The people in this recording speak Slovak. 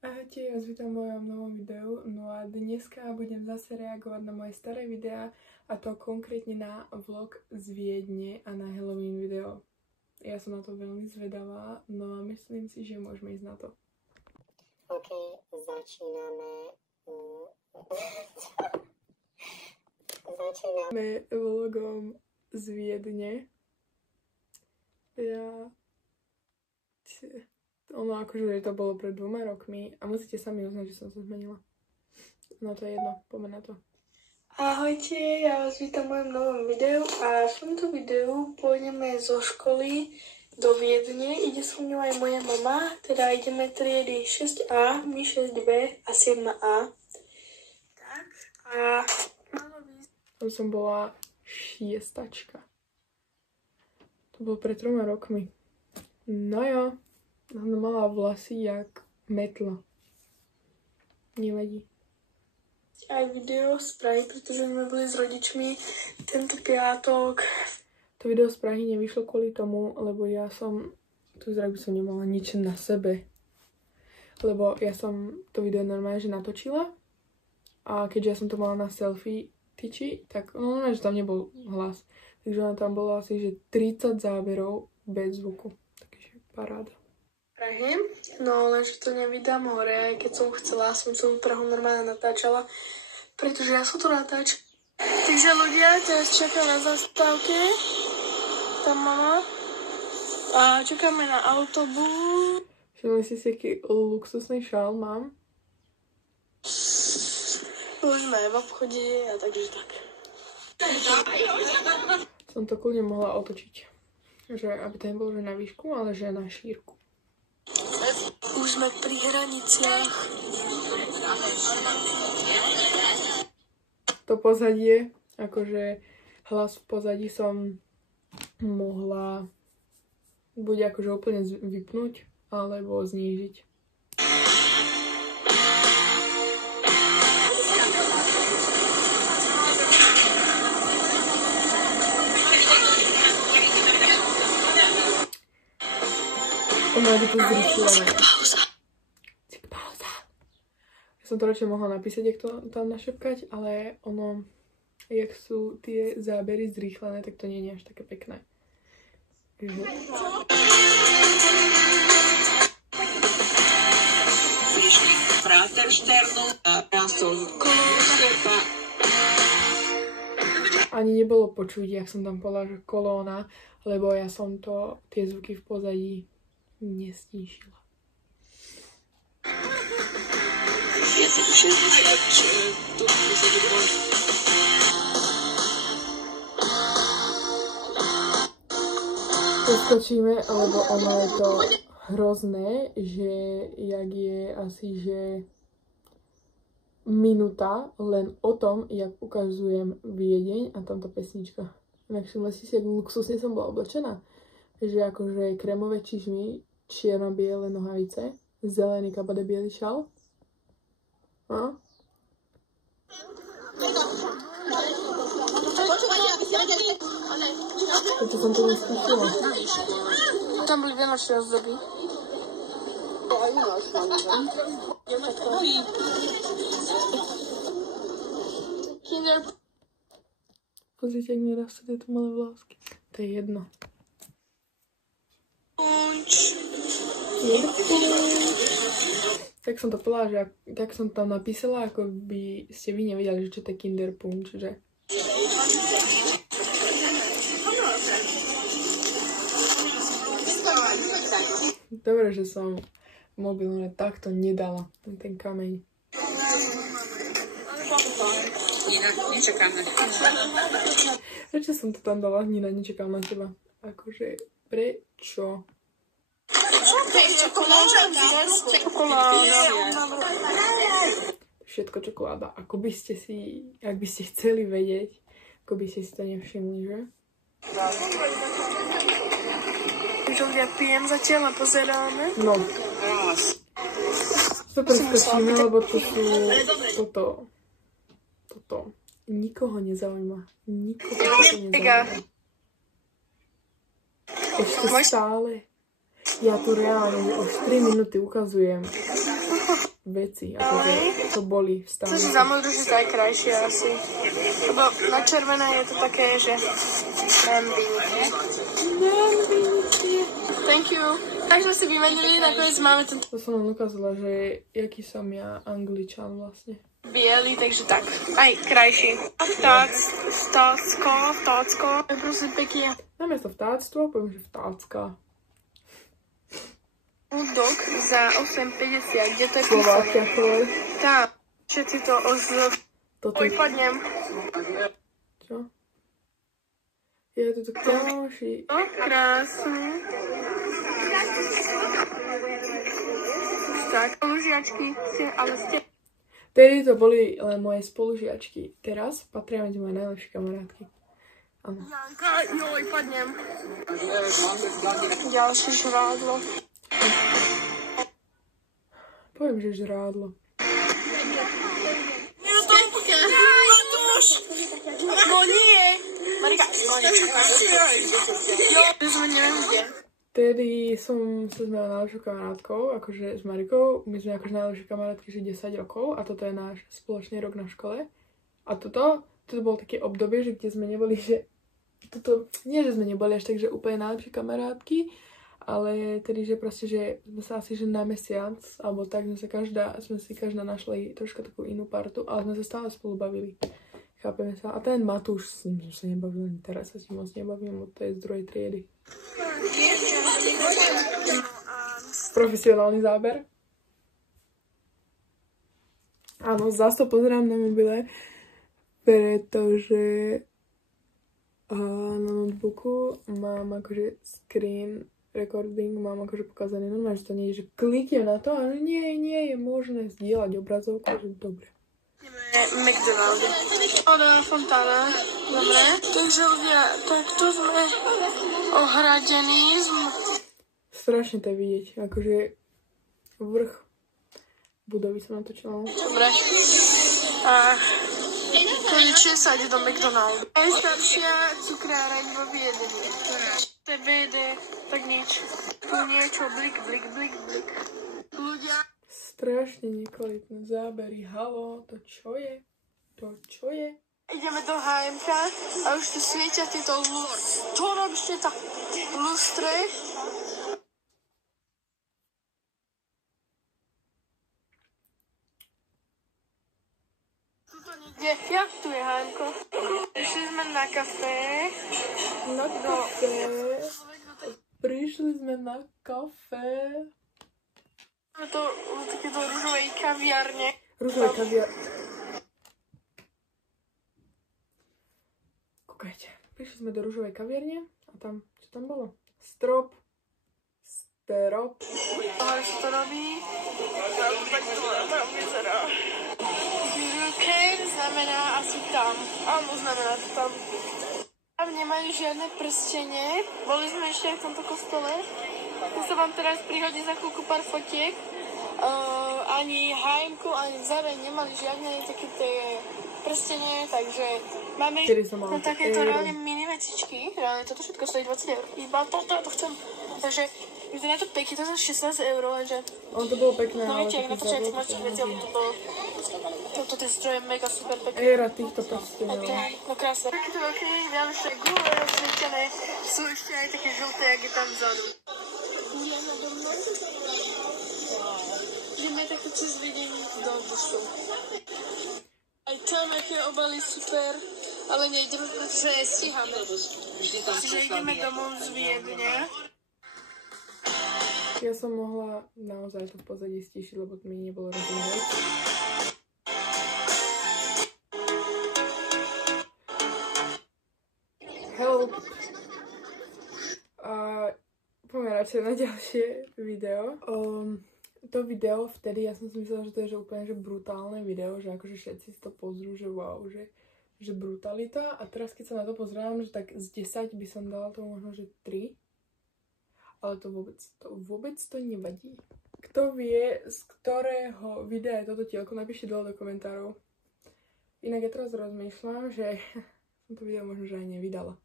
Ahojte, ja vás vítam v mojom novom videu. No a dneska budem zase reagovať na moje staré videá, a to konkrétne na vlog z Viedne a na Halloween video. Ja som na to veľmi zvedavá, no a myslím si, že môžeme ísť na to. OK, začíname vlogom z Viedne. Ono akože to bolo pred 2 rokmi a musíte sami uznať, že som sa zmenila. No to je jedno, poďme na to. Ahojte, ja vás vítam v mojom novom videu a v tomto videu pôjdeme zo školy do Viedne. Ide so mňou aj moja mama, teda ideme triedy 6A, my 6B a 7A. Tak a tam som bola 6-tačka. To bolo pred 3 rokmi. No jo. Ona mala vlasy jak metla. Nevadí. Aj video z Prahy, pretože sme boli s rodičmi tento piatok. To video z Prahy nevyšlo kvôli tomu, lebo ja som tu zrazu som nemala nič na sebe. Lebo ja som to video normálne že natočila a keďže ja som to mala na selfie tyči, tak normálne, že tam nebol hlas. Takže ona tam bolo asi že 30 záberov bez zvuku. Takže paráda. Prahy, no lenže to nevydám hore, keď som chcela, som Prahu normálne natáčala, pretože ja som to natáčala. Takže ľudia, teraz čakám na zastávke, tam mama, a čakáme na autobus. Všimli si aký luxusný šál mám? Už sme v obchode a takže tak. Som to kľudne mohla otočiť, že aby to nebolo že na výšku, ale že na šírku. Už sme pri hraniciach. To pozadie, akože hlas v pozadí som mohla buď akože úplne vypnúť, alebo znížiť. Má byť to zrýchlené. Pauza. Ja som to radšej mohla napísať, jak to tam našepkať, ale ono, jak sú tie zábery zrýchlené, tak to nie je až také pekné. Ani nebolo počuť, jak som tam povedala, že kolóna, lebo ja som to, tie zvuky v pozadí nestíšila. Poskočíme, lebo ono je to hrozné, že jak je asi, že minúta len o tom, jak ukazujem Viedeň a tamto pesnička. Inak všimli si, jak luxusne som bola oblečená. Že akože krémové čižmy, čierno-biele nohavice, zelený kabade biely šal. A? Prečo som to neskúšila? Tam boli vianočné ozdoby. Pozrite, jak mi rastú tieto malé vlásky. To je jedno. Tak som to povedala, že tak som tam napísala, ako by ste vy nevedeli, že čo to je Kinder Punch, že? Dobre, že som mobilne takto nedala ten kameň. Nina, nečakám na teba. Prečo som to tam dala? Nina, nečakám na teba. Akože, prečo? Všetko čokoláda. Ako by ste si, ak by ste chceli vedieť, ako by ste si to nevšimli, že? Ľudia, pijem zatiaľ a pozeráme. No. To preskočíme, lebo to sú toto. Nikoho nezaujíma. Nikoho to nezaujíma. Ešte stále. Ja tu reálne už 3 minúty ukazujem veci, akože to boli v To si stávke. za modrú, že to je krajšie asi. Lebo na červené je to také, že ambinity. Thank you. Tak sme si vymenili, nakoniec máme ten To som vám ukázala, že jaký som ja Angličan vlastne. biely, takže tak. Aj krajší. Vtácko. Prosím pekne. Namiesto vtáctvo, poviem, že vtácka. Bulldog za 8,50. Kde to je Slovákia písané? tvoj. Tá. Všetci to Toto Oj, padnem. čo? Je to tak ďalší. No, krásne. Tak, spolužiačky, ale ste... Vtedy to boli len moje spolužiačky. Teraz patria medzi moje najlepšie kamarátky. Áno. Janka, joj, padnem. Ďalšie žrádlo. Poviem, že žrádlo. Je to také. Matúš! No nie! Marika, jo, sme neviem kde. Vtedy som sa s mojou najlepšou kamarátkou, akože s Marikou. My sme akože najlepšie kamarátky, že 10 rokov a toto je náš spoločný rok na škole. A toto bolo také obdobie, že kde sme neboli, že nie, že sme neboli až tak, že úplne najlepšie kamarátky, ale tedy, že proste, že sme sa asi, že na mesiac, alebo tak, sme si každá našli troška takú inú partu, ale sme sa stále spolu bavili. Chápeme sa. A ten Matúš, s ním som sa nebavil, teraz sa s ním moc nebavím, lebo to je z druhej triedy. Profesionálny záber. Áno, zás to pozerám na mobile, pretože na notebooku mám akože screen recording, mám akože pokazaný normálne, že to nie je, že kliknem na to a nie je možné zdieľať obrazovku, že dobre. McDonald's. Od fontána. Dobre. Takže ľudia, takto sme ohradení. Strašne to je vidieť, akože vrch budovy sa natočila. Dobre. A konečne sa ide do McDonald's. Najstaršia cukráreň vo Viedni. TBD, tak nič. Tu niečo, blik. Ľudia. Strašne nekvalitné zábery. Haló, to čo je? Ideme do HMK a už tu svietia tieto čo robíš tá lustre? Tuto niekde, jak tu je HMK? Prišli sme na kafé. Prišli sme na kafe. Máme to takéto ružovej kaviarne. Rúžové kaviarne. Kúkajte, prišli sme do rúžovej kaviarne a tam, čo tam bolo? Strop. Tohle sa to robí. Tam vyzerá. Hurricane znamená asi tam. Áno, znamená to tam. Tam nemajú žiadne prstenie. Boli sme ešte aj v tomto kostole. Tu sa vám teraz prihodí za chvíľku pár fotiek. Ani HM-ku, ani Zare nemali žiadne také tie prstenie, takže máme takéto reálne mini vecičky. Reálne toto všetko stojí 20 eur. Iba toto, ja to chcem. Takže vyzerá to pekne, to za 16 eur, lenže... On to bolo pekné, No ale viete, ak natáčajte mladších veci, ale toto ten stroj je mega super pekný. éra týchto prstenov. No krásne. Takéto veľké vianočné gule rozsvietené sú ešte aj také žlté, jak je tam vzadu. Ideme takto cez vedení do busu. Aj tam, aké obaly super, ale nejdeme, pretože nestíhame. Čiže ideme domov z Viedne. Ja som mohla naozaj to v pozadí stíšiť, lebo mi nebolo rozumieť. Help! Poďme radšej na ďalšie video. To video vtedy, ja som si myslela, že to je že úplne že brutálne video, že akože všetci si to pozrú, že wow, že brutalita. A teraz keď sa na to pozerám, že tak z 10 by som dala tomu možno, že 3. Ale to vôbec to nevadí. Kto vie, z ktorého videa je toto tielko, napíšte dole do komentárov. Inak ja teraz rozmýšľam, že som to video možno že aj nevydala.